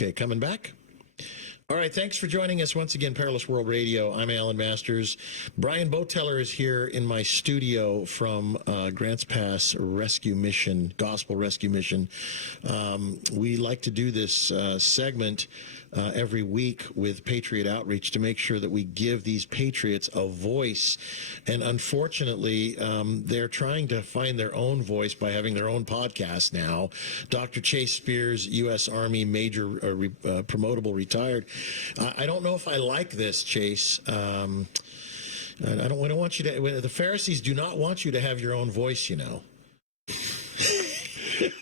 Okay, coming back. All right, thanks for joining us once again, Perilous World Radio. I'm Alan Masters. Brian Boteller is here in my studio from Grants Pass Rescue Mission, Gospel Rescue Mission. We like to do this segment every week with Patriot Outreach to make sure that we give these patriots a voice. And unfortunately, they're trying to find their own voice by having their own podcast now. Dr. Chase Spears, U.S. Army Major Promotable Retired. I don't know if I like this, Chase. I don't want you to. The Pharisees do not want you to have your own voice, you know.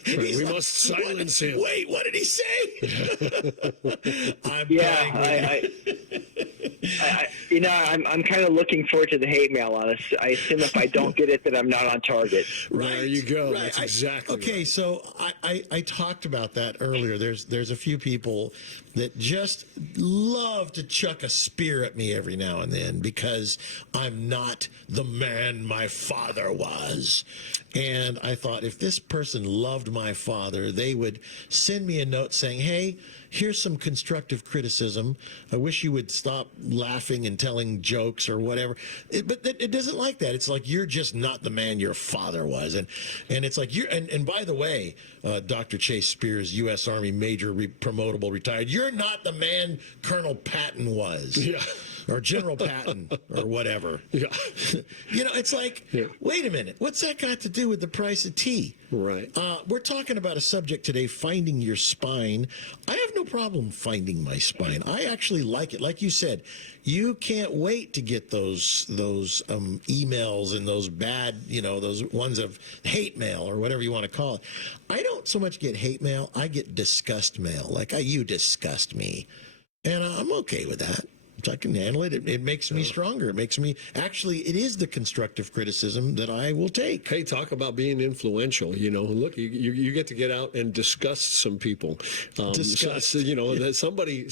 We must silence him. Wait, what did he say? I'm kind of looking forward to the hate mail on us. I assume if I don't get it, that I'm not on target. Right. There you go. Right. That's exactly okay. Right. So I talked about that earlier. There's a few people that just love to chuck a spear at me every now and then because I'm not the man my father was. And I thought if this person loved my father, they would send me a note saying, hey, here's some constructive criticism. I wish you would stop laughing and telling jokes or whatever. But it doesn't like that. It's like you're just not the man your father was. And it's like you're, and by the way, Dr. Chase Spears, U.S. Army Major Promotable Retired, you're not the man Colonel Patton was. Yeah. Or General Patton or whatever. Yeah. You know, it's like, wait a minute. What's that got to do with the price of tea? Right. We're talking about a subject today, finding your spine. I have no problem finding my spine. I actually like it. Like you said, you can't wait to get those emails and those bad, those ones of hate mail or whatever you want to call it. I don't so much get hate mail. I get disgust mail. Like, you disgust me. And I'm okay with that. I can handle it. It makes me stronger. It makes me, actually, it is the constructive criticism that I will take. Hey, talk about being influential. Look, you get to get out and discuss some people. Discuss. That somebody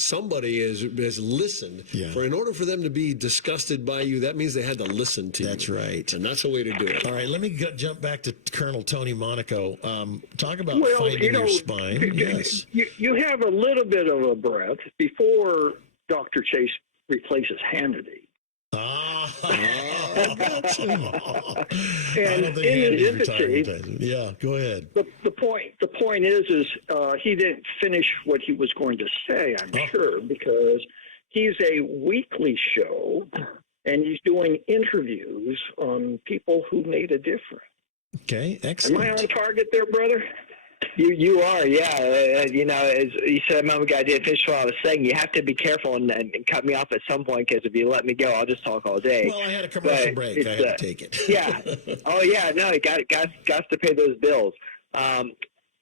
has listened. Yeah. In order for them to be disgusted by you, that means they had to listen to you. That's right. And that's a way to do it. All right, let me jump back to Colonel Tony Monaco. Talk about finding your spine. Yes. You have a little bit of a breath before Dr. Chase replaces Hannity. And in his infancy, yeah, go ahead. The point is he didn't finish what he was going to say, I'm sure, because he's a weekly show and he's doing interviews on people who made a difference. Okay, excellent. Am I on target there, brother? You are, yeah. As you said a moment ago, I did finish what I was saying. You have to be careful and cut me off at some point, because if you let me go, I'll just talk all day. Well, I had a commercial break. I had to take it. Yeah. Oh, yeah. No, you got to pay those bills.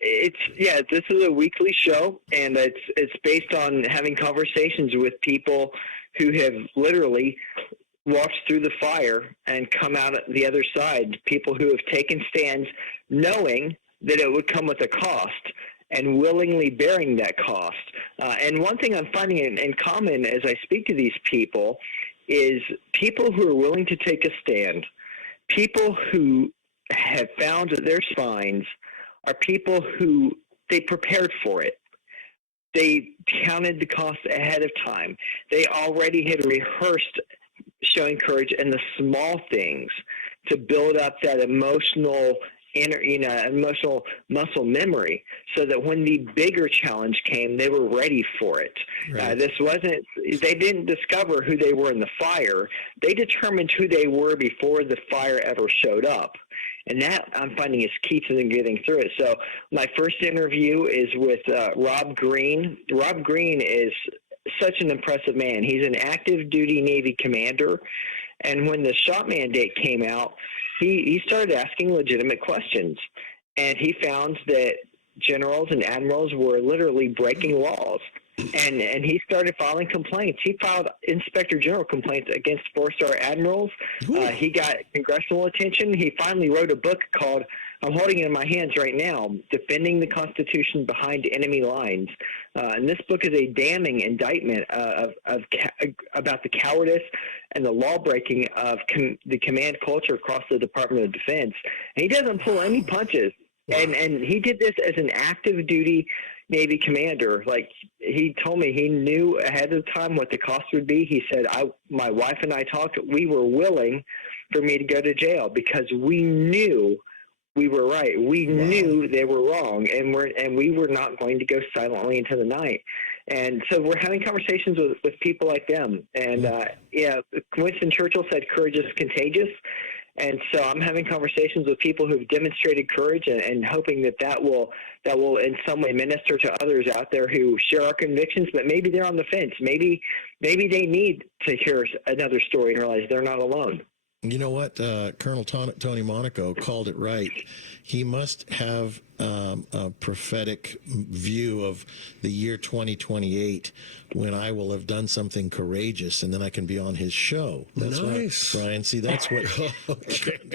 This is a weekly show, and it's based on having conversations with people who have literally walked through the fire and come out the other side. People who have taken stands knowing that it would come with a cost and willingly bearing that cost. And one thing I'm finding in common as I speak to these people is people who are willing to take a stand, people who have found their spines, are people who they prepared for it. They counted the cost ahead of time. They already had rehearsed showing courage in the small things to build up that emotional muscle memory, so that when the bigger challenge came, they were ready for it. Right. They didn't discover who they were in the fire. They determined who they were before the fire ever showed up. And that, I'm finding, is key to them getting through it. So my first interview is with Rob Green. Rob Green is such an impressive man. He's an active duty Navy commander. And when the SHOT mandate came out, he started asking legitimate questions, and he found that generals and admirals were literally breaking laws. And he started filing complaints. He filed inspector general complaints against 4-star admirals. He got congressional attention. He finally wrote a book called, I'm holding it in my hands right now, Defending the Constitution Behind Enemy Lines. And this book is a damning indictment about the cowardice and the law-breaking of the command culture across the Department of Defense. And he doesn't pull any punches. And he did this as an active duty Navy commander. Like, he told me he knew ahead of time what the cost would be. He said, my wife and I talked, we were willing for me to go to jail because we knew we were right. We knew they were wrong, and we were not going to go silently into the night. And so we're having conversations with people like them. And Winston Churchill said courage is contagious. And so I'm having conversations with people who've demonstrated courage and hoping that will in some way minister to others out there who share our convictions, but maybe they're on the fence. Maybe they need to hear another story and realize they're not alone. You know what? Colonel Tony Monaco called it right. He must have a prophetic view of the year 2028 when I will have done something courageous, and then I can be on his show. That's nice, right, Brian. See, that's what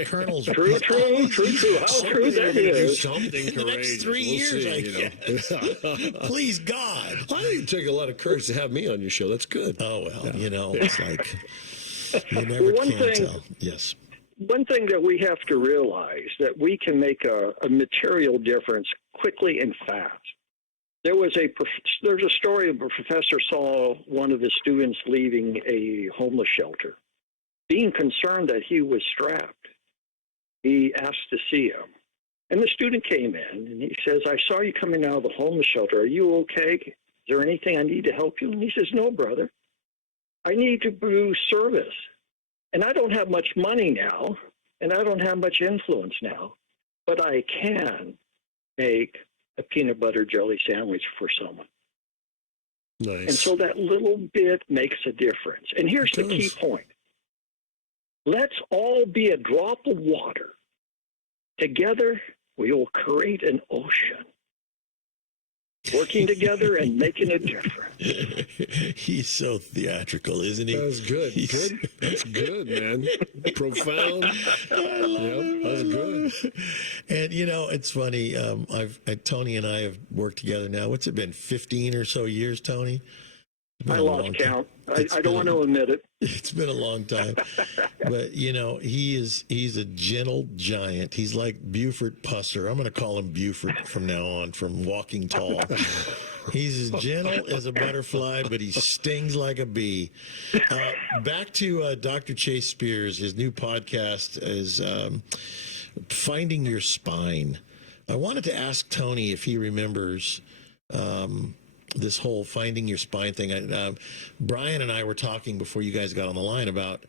Colonel's true. How true that is. Something in the next 3 years, I guess. Please, God. I think it took a lot of courage to have me on your show. That's good. Oh, well, it's like you never can tell. Yes. One thing that we have to realize that we can make a material difference quickly and fast. There's a story of a professor saw one of his students leaving a homeless shelter. Being concerned that he was strapped, he asked to see him. And the student came in and he says, I saw you coming out of the homeless shelter. Are you okay? Is there anything I need to help you? And he says, no, brother. I need to do service. And I don't have much money now, and I don't have much influence now, but I can make a peanut butter jelly sandwich for someone. Nice. And so that little bit makes a difference. And here's the key point. Let's all be a drop of water. Together, we will create an ocean. Working together and making a difference. He's so theatrical, isn't he? That was good. Good. That's good, man. Profound. I love it. That was good. And it's funny. Tony and I have worked together now. What's it been? 15 or so years, Tony? I lost count. I don't want to admit it. It's been a long time. But, he's a gentle giant. He's like Buford Pusser. I'm going to call him Buford from now on, from Walking Tall. He's as gentle as a butterfly, but he stings like a bee. Back to Dr. Chase Spears. His new podcast is Finding Your Spine. I wanted to ask Tony if he remembers this whole finding your spine thing. Brian and I were talking before you guys got on the line about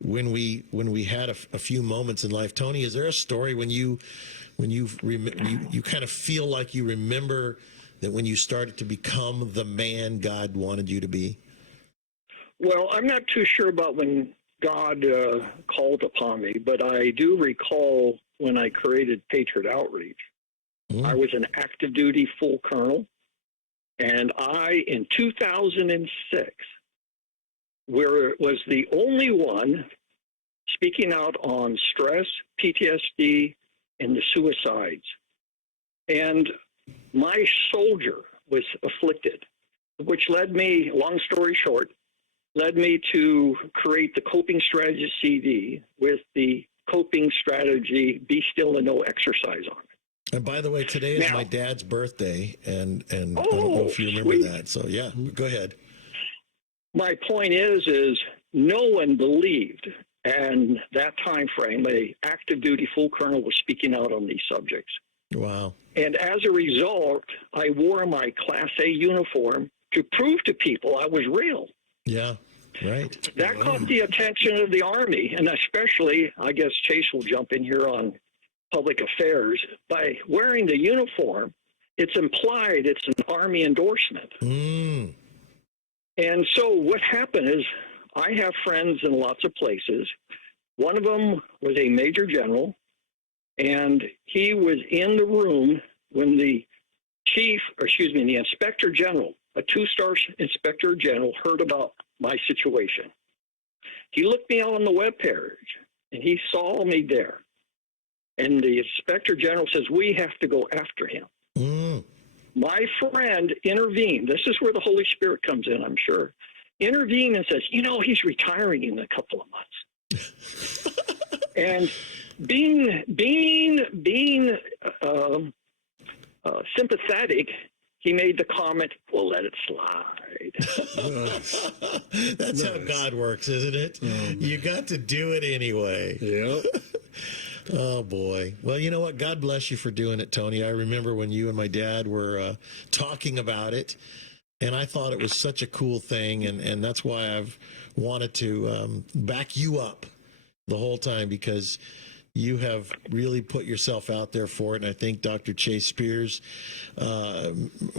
when we had a few moments in life. Tony, is there a story when you kind of feel like you remember that when you started to become the man God wanted you to be? Well, I'm not too sure about when God called upon me, but I do recall when I created Patriot Outreach. I was an active duty full colonel. And I, in 2006, was the only one speaking out on stress, PTSD, and the suicides. And my soldier was afflicted, which led me, long story short, to create the Coping Strategy CD with the Coping Strategy Be Still and No Exercise on it. And by the way, today is my dad's birthday, and I don't know if you remember that. So, yeah, go ahead. My point is no one believed, and that time frame, a active duty full colonel was speaking out on these subjects. Wow. And as a result, I wore my Class A uniform to prove to people I was real. Yeah, right. That caught the attention of the Army, and especially, I guess Chase will jump in here on public affairs. By wearing the uniform, it's implied it's an Army endorsement. And so what happened is I have friends in lots of places. One of them was a major general, and he was in the room when the inspector general, a 2-star inspector general, heard about my situation. He looked me out on the webpage, and he saw me there. And the inspector general says, we have to go after him. My friend intervened. This is where the Holy Spirit comes in, I'm sure. Intervened and says, he's retiring in a couple of months. And being sympathetic, he made the comment, "We'll let it slide." That's how God works, isn't it? You got to do it anyway. Yeah. Oh, boy. Well, you know what? God bless you for doing it, Tony. I remember when you and my dad were talking about it, and I thought it was such a cool thing, and that's why I've wanted to back you up the whole time, because you have really put yourself out there for it. And I think Dr. Chase Spears,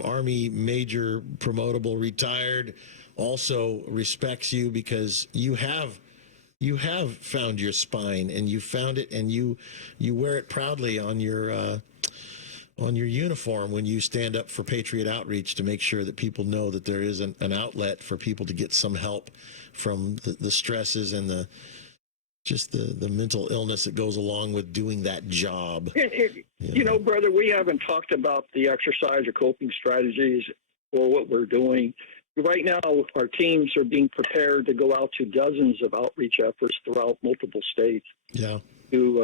Army Major, promotable, retired, also respects you, because you have found your spine, and you found it, and you wear it proudly on your uniform when you stand up for Patriot Outreach, to make sure that people know that there is an outlet for people to get some help from the stresses and the mental illness that goes along with doing that job. You know, brother, we haven't talked about the exercise or coping strategies or what we're doing. Right now, our teams are being prepared to go out to dozens of outreach efforts throughout multiple states to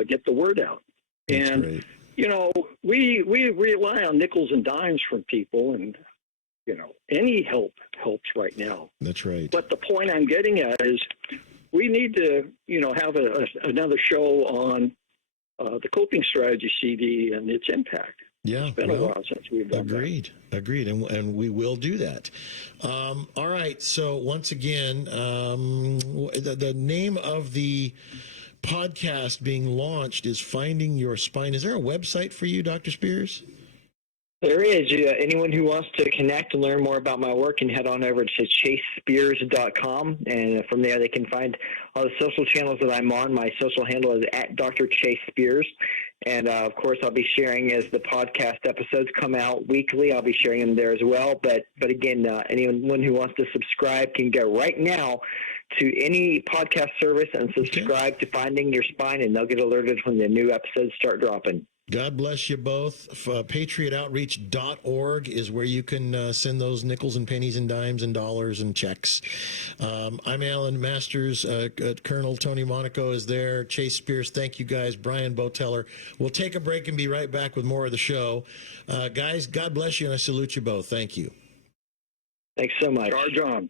get the word out. That's and, great. you know, we rely on nickels and dimes from people, and, you know, any help helps right now. That's right. But the point I'm getting at is we need to, you know, have another show on the coping strategy CD and its impact. Yeah, it's been a while since we've done agreed, and we will do that. All right. So once again, the name of the podcast being launched is Finding Your Spine. Is there a website for you, Dr. Spears? There is. Anyone who wants to connect and learn more about my work can head on over to chasespears.com, and from there they can find all the social channels that I'm on. My social handle is @DrChaseSpears, and of course I'll be sharing as the podcast episodes come out weekly. I'll be sharing them there as well. But again, anyone who wants to subscribe can go right now to any podcast service and subscribe to Finding Your Spine, and they'll get alerted when the new episodes start dropping. God bless you both. PatriotOutreach.org is where you can send those nickels and pennies and dimes and dollars and checks. I'm Alan Masters. Colonel Tony Monaco is there. Chase Spears, thank you guys. Brian Boteller. We'll take a break and be right back with more of the show. Guys, God bless you, and I salute you both. Thank you. Thanks so much. Charge on.